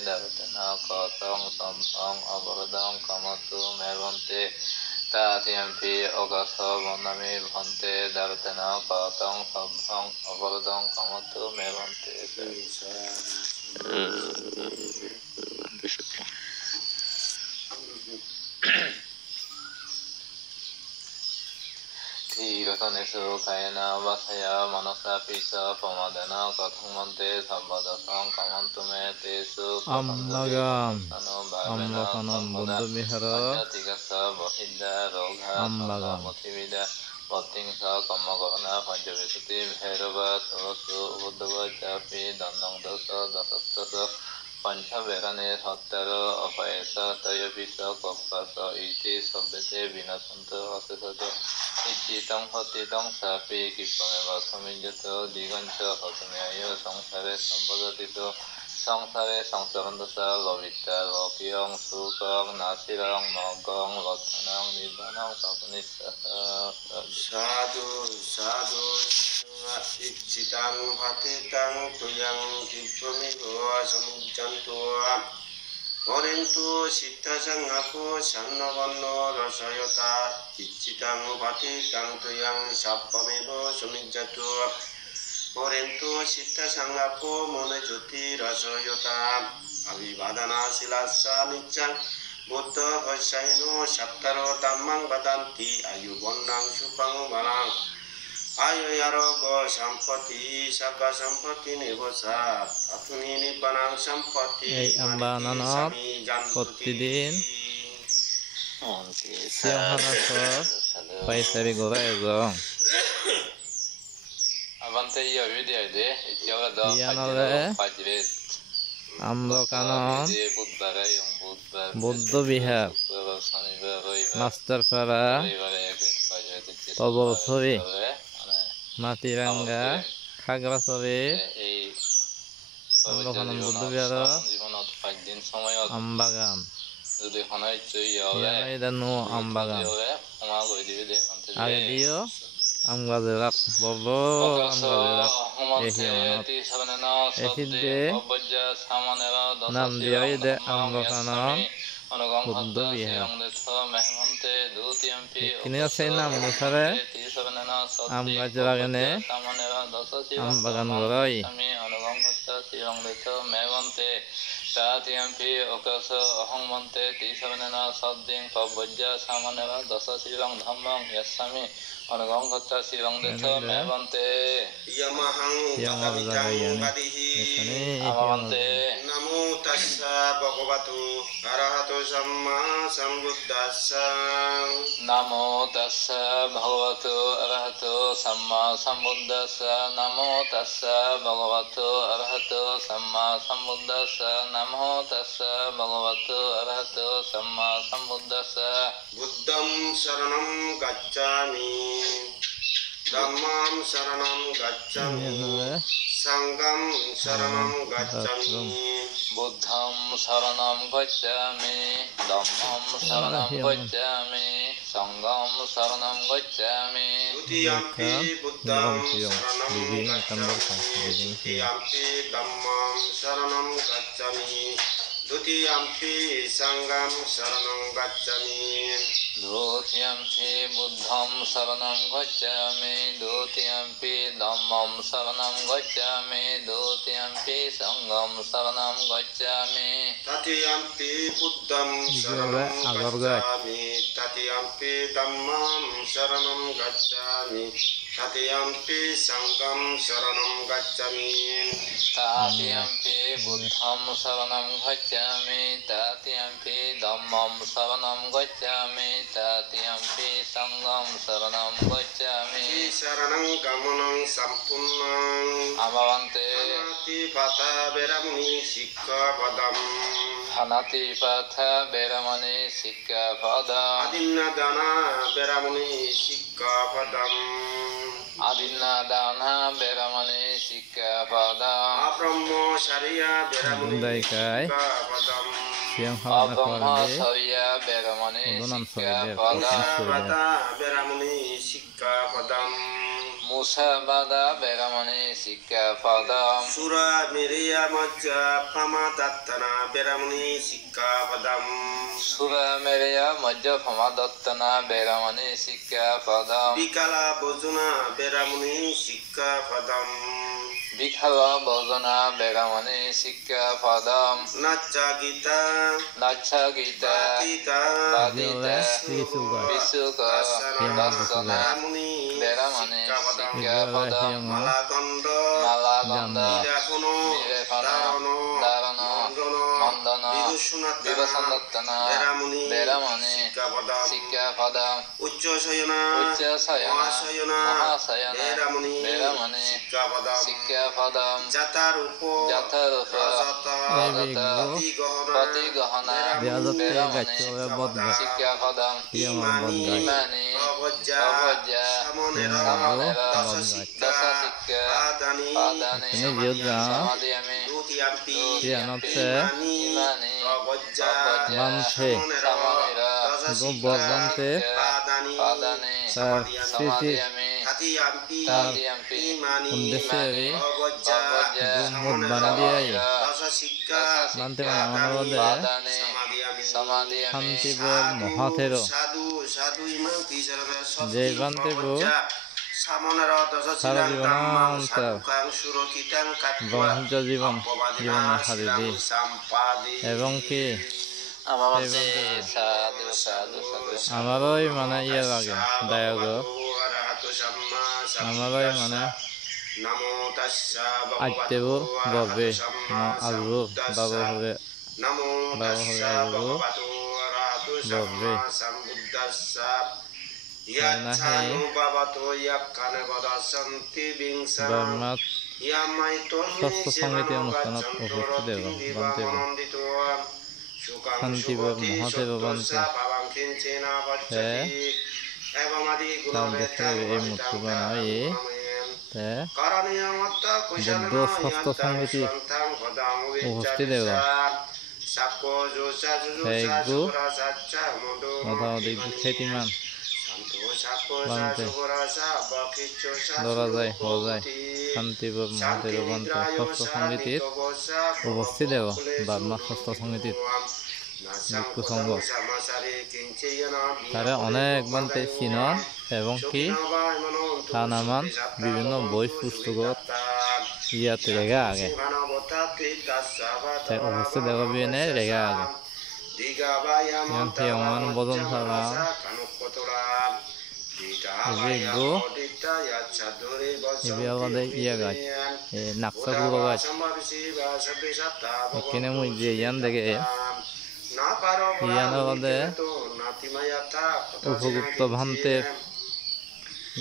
dartana kotong sampang abardang kamatu mevante tatiampi okaso monami bhante dartana kotong sampang abardang kamatu mevante. Tigasanesu kayana vasaya manasa pisa pamadana kathumante sabbadasam kamantume tesu Ambagam Ambakanam Buddha Vihara Ajjatigasa Bahidda Rogha Ambagam Motivida Vatingsa Kamakarana Panjavisuti Bhairava Savasu Uddhava Chapi Dandang Dasa Dasastasa Panchaverane Sattara Apayasa Tayapisa Kapasa Iti Sabbete Vinasanta Asasata Ichitang Hatitang Sapi Kipameva Saminjata Digancha Hasamaya Sangsare Sambhagatito Sangsare Sangsarandasa Lovita Lokyang Sukang Nasirang Magang Lotanang Nibanang Sapanisa Sadhu Sadhu Ichitang Hatitang Tuyang Kipamigo Samujjantua Morentu Siddha Sangapo Sannavanno Rasayata Ichitang Hatitang Tuyang Sappamigo Samujjatua Morentu Siddha Sangapo Monejuti Rasayata Avivadana Silasa Niccang Buddha Vasaino Sattaro Dhammang Badanti Ayubonang Supang Manang Ayo Yarogo Sampati Saka Sampati Nibosa Atuni Nibanang Sampati Ambananat Kottidin Siang Hanasa Paisari Goraizo Avante Yavidede Ityavada Yanale Amlokanon Buddha Vihar Master Para Tobosori Matiranga Khagrasori Amlokanon Buddha Vihara Ambagam Yanaidanu Ambagam Agdio Amgadelak Bobo Amgadelak Ehiamanot Ehide Namdiaide Amlokanon Buddha Vihar Kini Sena Manusare Amgajalagane Ambagan Goroi Tatiampi okasa ahangmante tisavanena sadding pabajja samanera dasa silang dhammang yassami anagam gata silang detha mevante Yamahang Yamavadayani amavante Namo tassa bhagavatu arahato samma sambuddhassa Namo tassa bhagavato arahato samma sambuddhassa Namo tassa bhagavato arahato samma sambuddhassa Namo tassa bhagavato arahato samma sambuddhassa Buddham saranam gacchami Dhammam saranam gacchami Sangham saranam gacchami Buddham saranam gacchami Dhammam saranam gacchami Sangham saranam gacchami Dutiyampi Buddham saranam gacchami Dutiyampi Dhammam saranam gacchami Dutiyampi Sangham saranam gacchami Dutiyampi Buddham saranam gacchami Dutiyampi Dhammam saranam gacchami Dutiyampi Sangham saranam gacchami Tatiyampi Buddham saranam gacchami Tatiyampi Dhammam saranam gacchami Tatiyampi Sangham saranam gacchami Tatiyampi Buddham saranam gacchami Tatiyampi Dhammam saranam gacchami Tatiyampi Sangham saranam gacchami Saranam gamanam sampunnam Amavante Anati pata beramani sikkhapadam Hanati patha beramani sikkhapadam Adinnadana beramani sikkhapadam Adinnadana beramani sikkhapadam Abrahmo Sharia beramani sikkhapadam Siang Hanasa Abhamma Koride Savya beramani Odonam Soride sikkhapadam Bata beramani sikkhapadam মুসাবাদা বেরামণি শিক্ষাপদম সুরা মিরিয়া মজ্জা প্রমাদাত্তনা বেরামুনি শিক্ষাপদম সুরামেরিয়া মজ্জ ফমাদত্তনা বেরামণি শিক্ষাপদম বিকালা বজুনা বেরামুনি শিক্ষাপদম বিখাল ভোজনা বেরামণি শিক্ষাপদম নাচ্চা Gita নাচ্ছা Gita বাতিতা বাদিতা Visuka. বিশুক দর্শন বেরামুনি বেরামণি শিক্ষাপদম শিক্ষাপদম মালাকন্দ মালাগন্ধ বিলেপন বিলেপন দারণ দারণ মন্দন মন্দন বিভূষণাত্তনা বিবসন্দত্তনা বেরামুনি বেরামণি শিক্ষাপদম শিক্ষাপদম উচ্চ শয়না উচ্চশয়না মহাশয়না মহাশয়না বেরামুনি বেরামণি শিক্ষাপদম শিক্ষাপদম যাতারূপ যথারূপ রজত রজত অতি গহনা প্রতি গহনা Biazate বেরামণি gacho bodga. শিক্ষাপদম Yama bodga. ইমানি প্রবজ্জা প্রবজ্জা সামনের সামনের দশ bodga. শিক্ষা দশ শিক্ষা Adani পাদানি Ini juga সমাধিয়ামি দুতিয়াম্পি dia note ইমানি প্রবজ্জা Bante. সামনের দশ go শিক্ষা Bante পাদানি পাদানি Siti সমাধিয়ামি তাতিয়াম্পি তাতিয়াম্পি ইমানি Undeseri প্রবজ্জা Mudbana diai দশ শিক্ষা Bante manamode পাদানি সমাধিয়ামি সমাধিয়ামি Hantibo Mohatero সাধু সাধু ইমান তিসরণের যে বান্তিবো সামনের দশ সারা শিলাং জীবন ধাম্মাং অন্তর সাধুকাং সুরকিতাং কাত্বা ব্রহ্মচ জীবন জীবন হারিদি সাম্পাদি এবং কি আমাতে সাধু সাধু সাধু আমারই মানে ইয়ে লাগে দায়গ আমারই মানে নমো তাস্সা আইতেবো ববে আসবো বাবু হবে নমো তাস্সা ভগবতো আরহাতো ববে সাম্মা সম্বুদ্ধাস্সা ইয়াচ্ছানু বাবাতো ইয়াক্কানে গদাসন্তি বিংসা ব্রহ্মাত ইয়ামাইতোনি ষষ্ঠ সংগীতি অনুষ্ঠানত উপস্থিত দেব বান্তে শান্তি মহাদেব বান্তে তে তার দেখতে এই মূর্তি বানাই তে বুদ্ধ ষষ্ঠ সংগীতি উপস্থিত দেব সেইগু মোটামুটি খ্যাতিমান বান্তে ধরা যায় হওয়া যায় শান্তিপুর মহাদেব বান্তে ষষ্ঠ সংগীতিত উপস্থিত দেব বার্মা ষষ্ঠ সংগীতিত ভিক্ষু সংঘ তারা অনেক বান্তে চিনন এবং কি থানামান বিভিন্ন বই পুস্তকত ইয়াত রেগা আগে তাই উপস্থিত দেব বিনে রেগা আগে yang tiangan bodon sala ibu ibu awalnya iya guys naksa gua guys kini mau jian deh iya awalnya upagupta bhante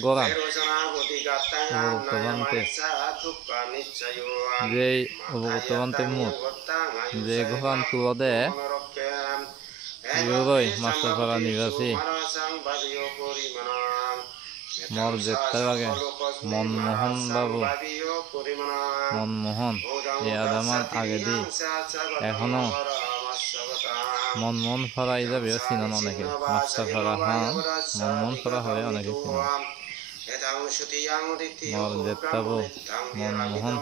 goran upagupta bhante je upagupta bhante mut je goran tuh deh Yuroi Masterpara Nivasi Mor Jettabage Monmohan Babu Monmohan এই আদামান আগে দি এখনো মনমোহন ফরা যাবে chinon অনেকে মাস্টারপাড়া হান মনমোহন ফরা হবে অনেকে chinon মর জেত্তাবু মনমোহন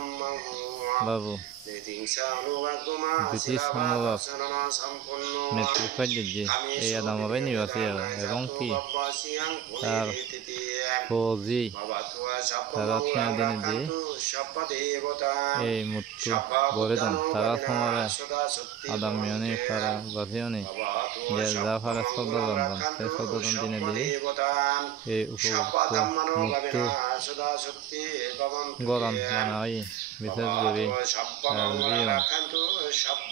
বাবু British সমবাব metric এই আদামবাই নিবাসী এবং কি তার ফৌজি তারা ঠিয়া দিনে দি এই মৃত্যু বলিদান তারা সমরে আদামিয়নি ফারা বাসিয়নি যে যা ফারা শব্দ জানতাম সেই শব্দ দিনে দি এই উপভোক্ত মৃত্যু গরম মানে বিশেষ করে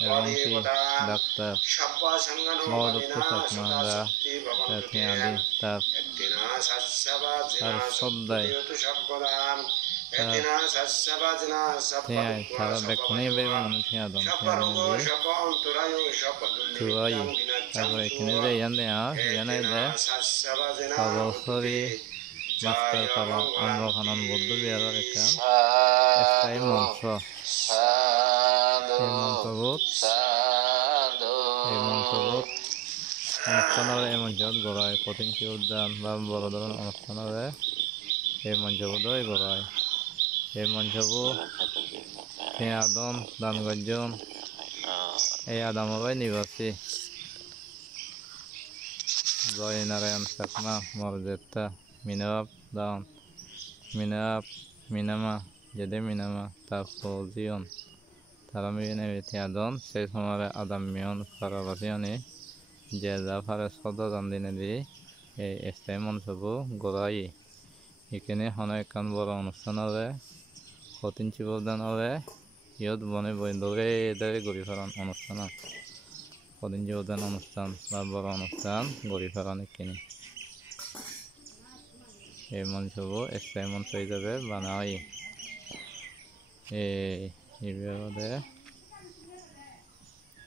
এবং কি ডাক্তার মহাদত্ত সাতমারা আদি তার শ্রদ্ধায় তারা বেক্ষণেই বেরোন ঠিয়া দম থুয়াই তারপরে এখানে যে ইয়ান দেয়া ইয়ানাই দেয় অবসরী মাস্টার পাড়া আম্রখানন বৌদ্ধ বিহারের একটা স্থায়ী মঞ্চ এই মঞ্চবোধ অনুষ্ঠানের এই মঞ্চত গড়াই প্রতিনিধি উদ্যান বা বড় ধরনের অনুষ্ঠানের এই মঞ্চবু দই গড়াই এই মঞ্চবু থিয়াদন দান গজন এই আদামবাই নিবাসী জয় নারায়ণ চাকমা মরজেতা মিনাপ দান মিনাপ মিনামা jadi minama tapozion taramine betiadon সেই সময় আদামিয়ন ফারাবাসিয়নি যে জাফারে সদরন দিনে দি এই এস্তেমন সবু গোড়াই এখানে হনে কান বড় অনুষ্ঠান হবে কতিন চিবদান হবে ইয়ত বনে বই দরে দরে গড়ি ফেরান অনুষ্ঠান কদিন চিবদান অনুষ্ঠান বা বড় অনুষ্ঠান গড়ি ফেরান এখানে এই মঞ্চবু এস্তেমন হিসাবে বানাই এইভাবে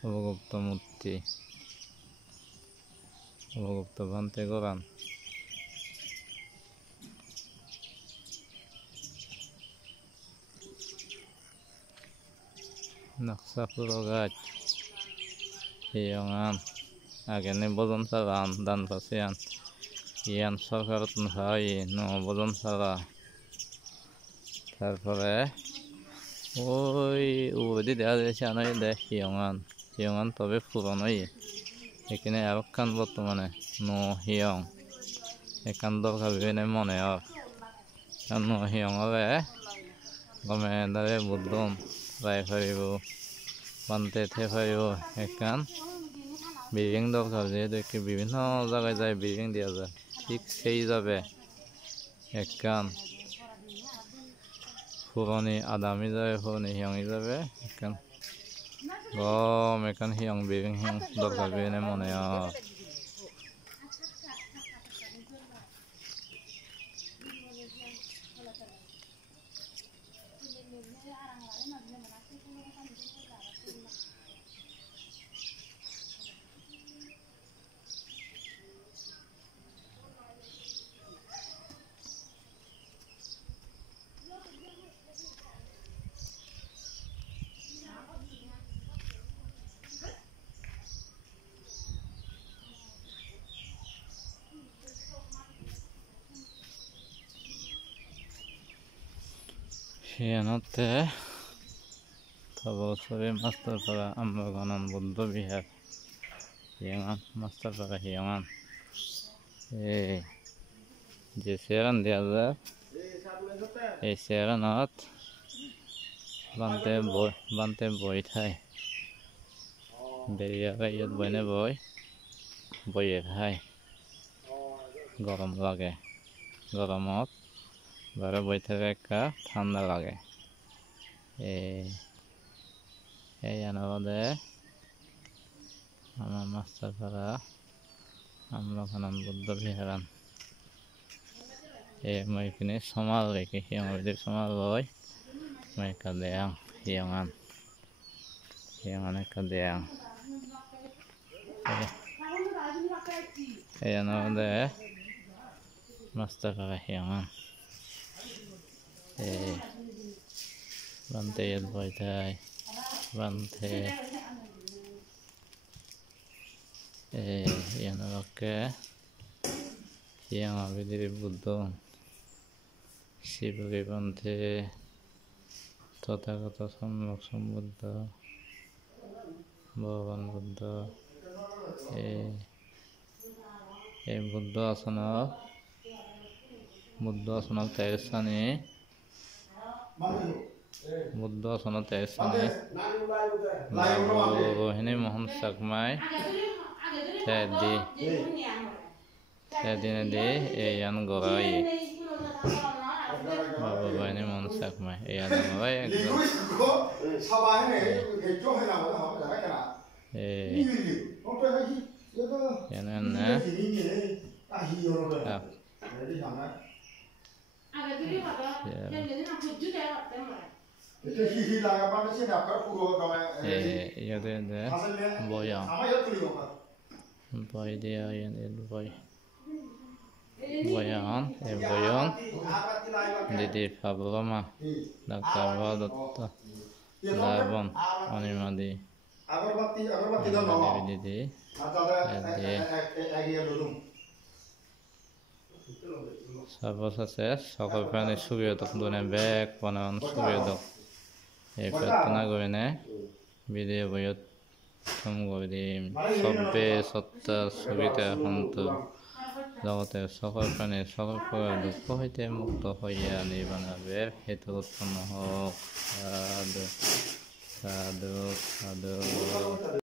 অবগুপ্ত মূর্তি অবগুপ্ত ভান্তে গোরান নকশা পুরো গাছ হিয়ঙান আগেনে বজন সারান দান পাশিয়ান ইয়ান সরকার ভাই ন বজন সারা তারপরে ওই ওদি দেখা যাচ্ছে আনাই দেখ হিয়ঙান তবে পুরনোই এখানে একখান বর্তমানে ন হিয়ং এখান দরকার বিভিন্ন মনে হয় ন হিয়ং হবে গমে দাঁড়ে বুদ্ধন রায় ফারিব বানতে থে ফারিব এখান বিল্ডিং দরকার যেহেতু বিভিন্ন জায়গায় যায় বিল্ডিং দেওয়া যায় ঠিক সেই যাবে এখান পুরনি আদামি যাবে পুরনি হিয়ংই যাবে এখান গম এখান হিয়ং বিল্ডিং হিয়ং দরকার বিনে মনে হয় হিয়ানতে তবসরে মাস্টারপাড়া আম্বাগানান বৌদ্ধ বিহার হিয়াঙান মাস্টারপাড়া হিয়াঙান এই যে চেয়ারান দেওয়া যায় এই চেয়ারানত বানতে বই থাই বেরিয়াকে ইয়াত বইনে বইয়ে খাই গরম লাগে গরমত বারে বই থাকে একটা ঠান্ডা লাগে এই আনাবাদে আমার মাস্টারপাড়া আমরা খানান বুদ্ধ বিহারান মই এখানে সমাল রেখে হিয়ংদের সমাল বই মই একটা দেয়াং হিয়ঙান একটা দেয়াং এই আনাবাদে Masterpara হিয়ঙান Bante yat boy thai bante yan oke yang abidiri buddho sibagi bante tathagata samyak sambuddha bhavan buddha buddha asana taisani Buddha আসনত এসনে রোহিণী মোহন চাকমাই দিনে দি এয়ান গড়াই রোহিণী মোহন চাকমাই এয়ান গড়াই একদম boy dia yang boy boyan didi fabrama Dr. Wadotta Labon Animadi didi সর্বশেষে সকল প্রাণী সুবিধক দুনে bag পনান সুবিধক এই প্রার্থনা করিনে বিদে বয়ত করিম সব্বে সত্তা সুবিধা হন্তু জগতের সকল প্রাণী সকল প্রকার দুঃখ হইতে মুক্ত হইয়া নির্বাণের হেতু উৎপন্ন হোক। সাধু সাধু সাধু।